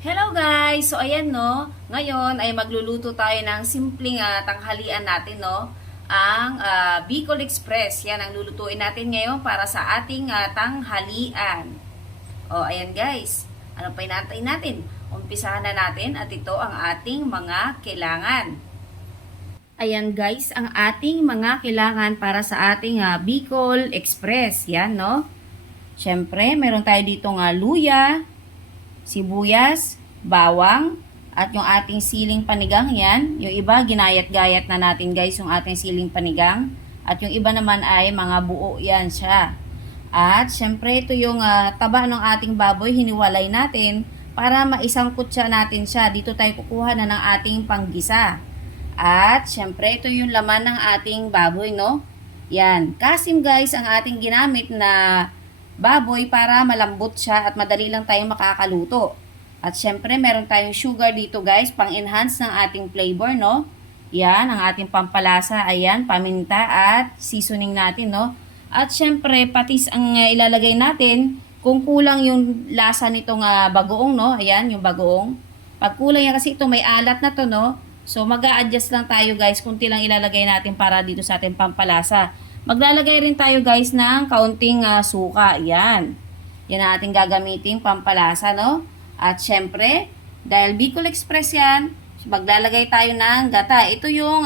Hello guys! So ayan no, ngayon ay magluluto tayo ng simpleng tanghalian natin no, ang Bicol Express. Yan ang lulutuin natin ngayon para sa ating tanghalian. O ayan guys, ano pa inaantay natin? Umpisahan na natin at ito ang ating mga kailangan. Ayan guys, ang ating mga kailangan para sa ating Bicol Express. Yan no. Siyempre, meron tayo dito luya, sibuyas, bawang, at yung ating siling panigang yan. Yung iba, ginayat-gayat na natin guys yung ating siling panigang. At yung iba naman ay mga buo yan siya. At syempre ito yung taba ng ating baboy, hiniwalay natin para maisangkot siya natin siya. Dito tayo kukuha na ng ating panggisa. At syempre ito yung laman ng ating baboy no. Yan, kasim guys ang ating ginamit na baboy para malambot siya at madali lang tayong makakaluto. At syempre, meron tayong sugar dito guys, pang-enhance ng ating flavor, no? Yan, ang ating pampalasa, ayan, paminta at seasoning natin, no? At syempre, patis ang ilalagay natin kung kulang yung lasa nitong bagoong, no? Ayan, yung bagoong. Pag kulang yan kasi ito may alat na to, no? So, mag-a-adjust lang tayo guys, kunti lang ilalagay natin para dito sa ating pampalasa. Maglalagay rin tayo guys ng kaunting suka. Yan. Yan ang ating gagamitin pampalasa, no? At syempre, dahil Bicol Express yan, maglalagay tayo ng gata. Ito yung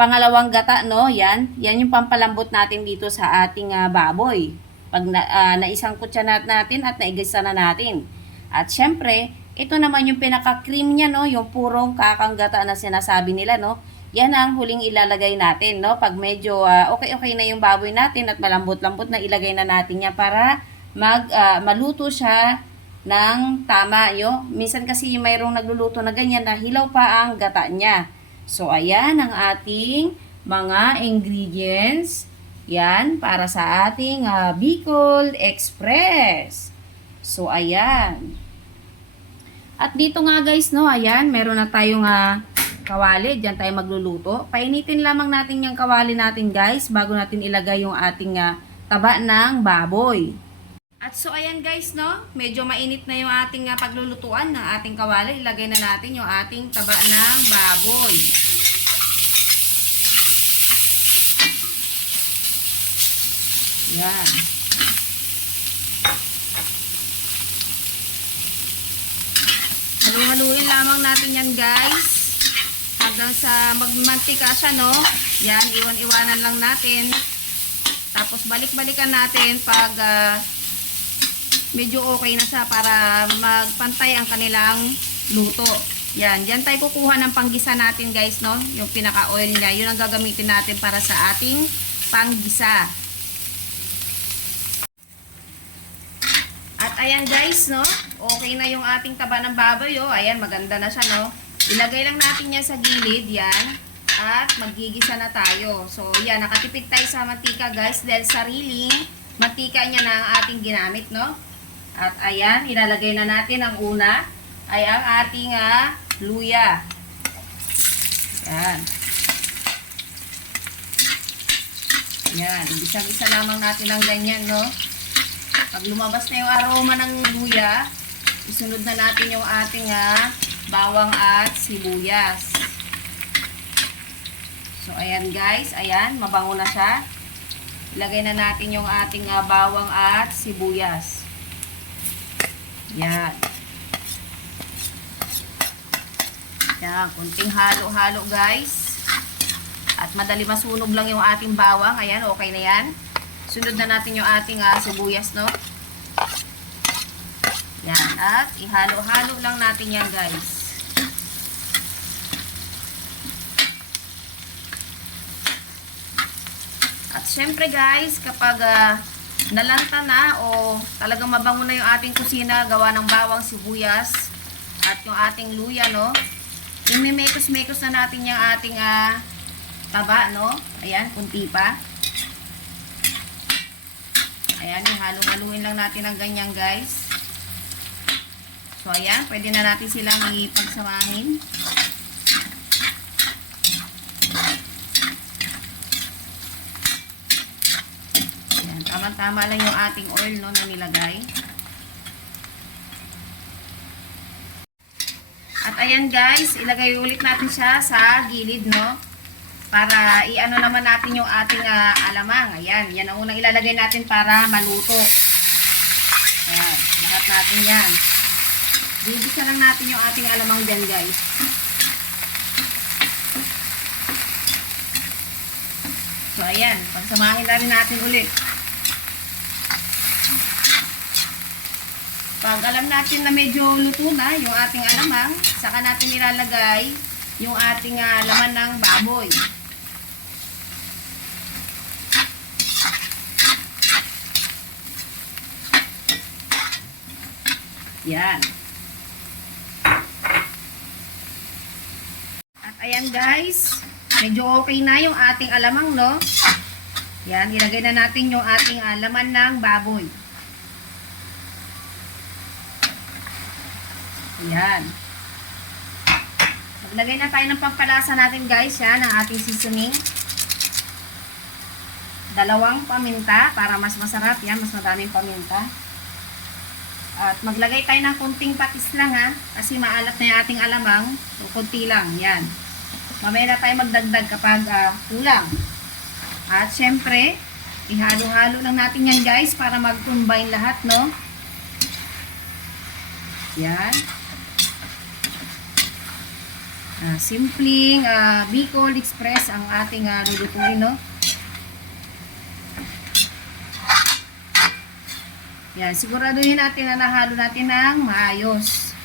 pangalawang gata, no? Yan. Yan yung pampalambot natin dito sa ating baboy. Pag naisangkot siya natin at naigisa na natin. At syempre, ito naman yung pinaka-cream niya, no? Yung purong kakang gata na sinasabi nila, no? Yan ang huling ilalagay natin, no? Pag medyo okay na yung baboy natin at malambot-lambot na ilagay na natin yan para maluto siya ng tama. Minsan kasi mayroong nagluluto na ganyan na hilaw pa ang gata niya. So, ayan ang ating mga ingredients. Yan, para sa ating Bicol Express. So, ayan. At dito nga guys, no, ayan, meron na tayong kawali. Diyan tayo magluluto. Painitin lamang natin yung kawali natin guys bago natin ilagay yung ating taba ng baboy. At so ayan guys, no, medyo mainit na yung ating paglulutuan ng ating kawali. Ilagay na natin yung ating taba ng baboy. Yan. Halu-haluin lamang natin yan guys. Hanggang sa magmantika siya, no? Yan, iwan-iwanan lang natin. Tapos balik-balikan natin pag medyo okay na siya para magpantay ang kanilang luto. Yan, diyan tayo kukuha ng panggisa natin guys, no? Yung pinaka-oil niya, yun ang gagamitin natin para sa ating panggisa. At ayan guys, no? Okay na yung ating taba ng baboy, oh. Ayan, maganda na siya, no? Ilagay lang natin yan sa gilid, yan. At magigisa na tayo. So, yan, nakatipid tayo sa mantika guys dahil sariling mantika niya na ang ating ginamit, no? At ayan, ilalagay na natin ang una ay ang ating luya. Yan. Yan, isang-isa lamang natin ang ganyan, no? Pag lumabas na yung aroma ng luya, isunod na natin yung ating bawang at sibuyas. So, ayan guys, ayan, mabango na siya. Ilagay na natin yung ating bawang at sibuyas. Yan. Yan, kunting halo-halo guys. At madali masunog lang yung ating bawang. Ayan, okay na yan. Sunod na natin yung ating sibuyas, no? Yan, at ihalo-halo lang natin yan guys. At syempre guys, kapag nalanta na o talagang mabango na yung ating kusina gawa ng bawang, sibuyas at yung ating luya, no? Imimekos-mekos na natin yung ating taba, no? Ayan, kunti pa. Ayan, yung halo-haluin lang natin ng ganyan guys. So ayan, pwede na natin silang ipagsamahin. Tama lang yung ating oil, no, na nilagay. At ayan guys, ilagay ulit natin siya sa gilid, no? Para i-ano naman natin yung ating alamang. Ayan, yan ang unang ilalagay natin para maluto. Ayan, lahat natin yan. Bibisa lang natin yung ating alamang dyan guys. So ayan, pagsamahin na rin natin ulit. Pag alam natin na medyo luto na yung ating alamang, saka natin ilalagay yung ating laman ng baboy. Yan. At ayan guys, medyo okay na yung ating alamang, no? Yan, ilagay na natin yung ating laman ng baboy. Yan. Maglagay na tayo ng pampalasa natin guys, yan, ang ating seasoning. 2 paminta para mas masarap, yan, mas maraming paminta. At maglagay tayo ng kunting patis lang ha, kasi maalat na yung ating alamang. So, kunti lang, yan. Mamaya na tayo magdagdag kapag kulang. At syempre, ihalo-halo lang natin yan guys para mag-combine lahat, no? Yan. Simpleng Bicol Express ang ating lulutuin, no? Yan, siguraduhin natin na nahalo natin ng maayos.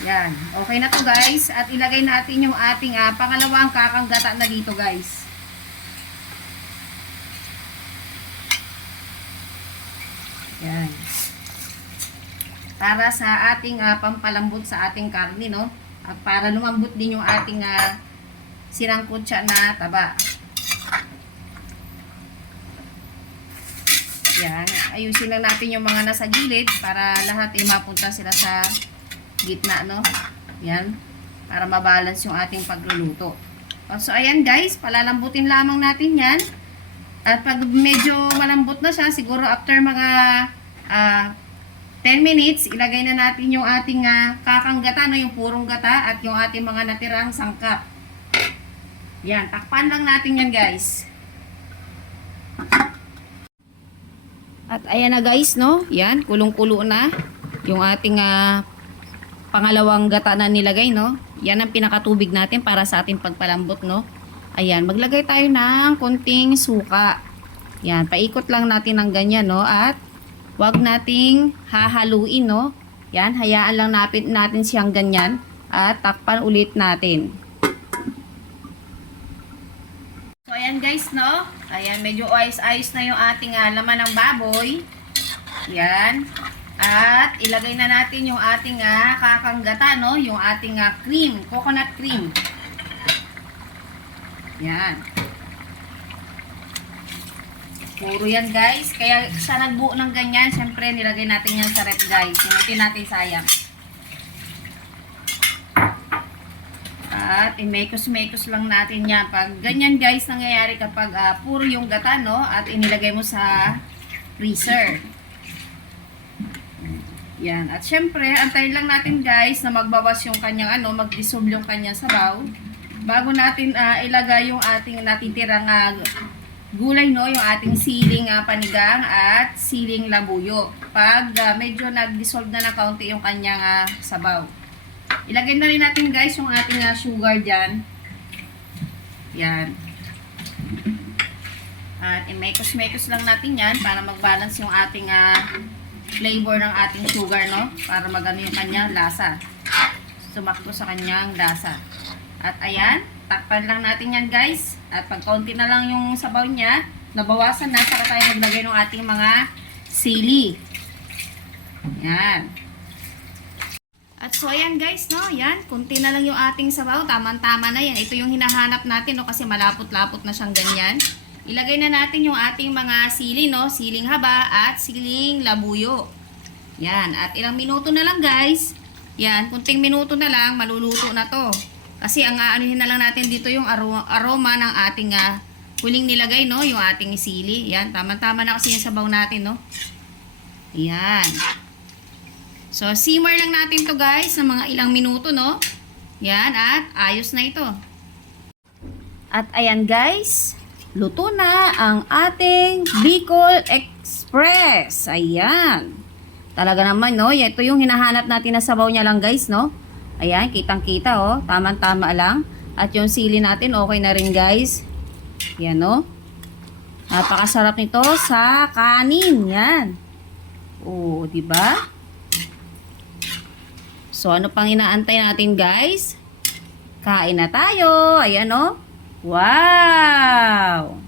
Yan, okay na to guys. At ilagay natin yung ating pangalawang kakanggata na dito guys. Yan. Para sa ating pampalambot sa ating karne, no? At para lumambot din yung ating sinangkutsa na taba. Yan, ayusin lang natin yung mga nasa gilid para lahat ay mapunta sila sa gitna, no? Yan, para mabalance yung ating pagluluto. So, ayan guys, palalambutin lamang natin yan. At pag medyo malambot na siya, siguro after mga 10 minutes, ilagay na natin yung ating kakanggata, no? Yung purong gata at yung ating mga natirang sangkap. Yan, takpan lang natin yan guys. At ayan na guys, no? Yan, kulong-kulo na yung ating pangalawang gata na nilagay, no? Yan ang pinakatubig natin para sa ating pagpalambot, no? Ayan, maglagay tayo ng konting suka. Yan, paikot lang natin ng ganyan, no? At wag nating hahaluin, no? Yan, hayaan lang natin siyang ganyan. At takpan ulit natin. So, ayan guys, no? Ayan, medyo ayos-ayos na yung ating laman ng baboy. Yan. At ilagay na natin yung ating kakanggata, no? Yung ating cream, coconut cream. Yan. Puro yan guys. Kaya sa nagbuo ng ganyan, syempre nilagay natin yan sa ref guys. Hindi natin sayang. At imekos-mekos lang natin yan. Pag ganyan guys, nangyayari kapag puro yung gata, no? At inilagay mo sa freezer. Yan. At syempre, antayin lang natin guys na magbawas yung kanyang mag-dissolve yung kanyang sabaw. Bago natin ilagay yung ating natitirang gulay, no? Yung ating siling panigang at siling labuyo. Pag medyo nag-dissolve na ng kaunti yung kanyang sabaw. Ilagay na rin natin guys yung ating sugar dyan. Yan. At imekos-mekos lang natin yan para mag-balance yung ating flavor ng ating sugar, no? Para magano yung kanyang lasa. Sumakto sa kanyang lasa. At ayan, takpan lang natin yan guys. At pag konti na lang yung sabaw niya, nabawasan na, saka tayo maglagay ng ating mga sili. Yan. At so ayan guys, no? Yan, konti na lang yung ating sabaw. Tama-tama na yan. Ito yung hinahanap natin, no? Kasi malapot-lapot na siyang ganyan. Ilagay na natin yung ating mga sili, no? Siling haba at siling labuyo. Yan. At ilang minuto na lang guys. Yan, kunting minuto na lang, maluluto na to. Kasi ang aanuhin na lang natin dito yung aroma ng ating huling nilagay, no? Yung ating sili. Yan, tama-tama na kasi yung sabaw natin, no? Yan. So, simmer lang natin to guys ng mga ilang minuto, no? Yan, at ayos na ito. At ayan guys, luto na ang ating Bicol Express. Ayan. Talaga naman, no? Ito yung hinahanap natin na sabaw niya lang guys, no? Ayan, kitang-kita, oh. Tama-tama lang. At yung sili natin, okay na rin guys. Yan, no? Napakasarap nito sa kanin. Yan. Oh, diba? So, ano pang inaantay natin guys? Kain na tayo. Ayan, no? Wow!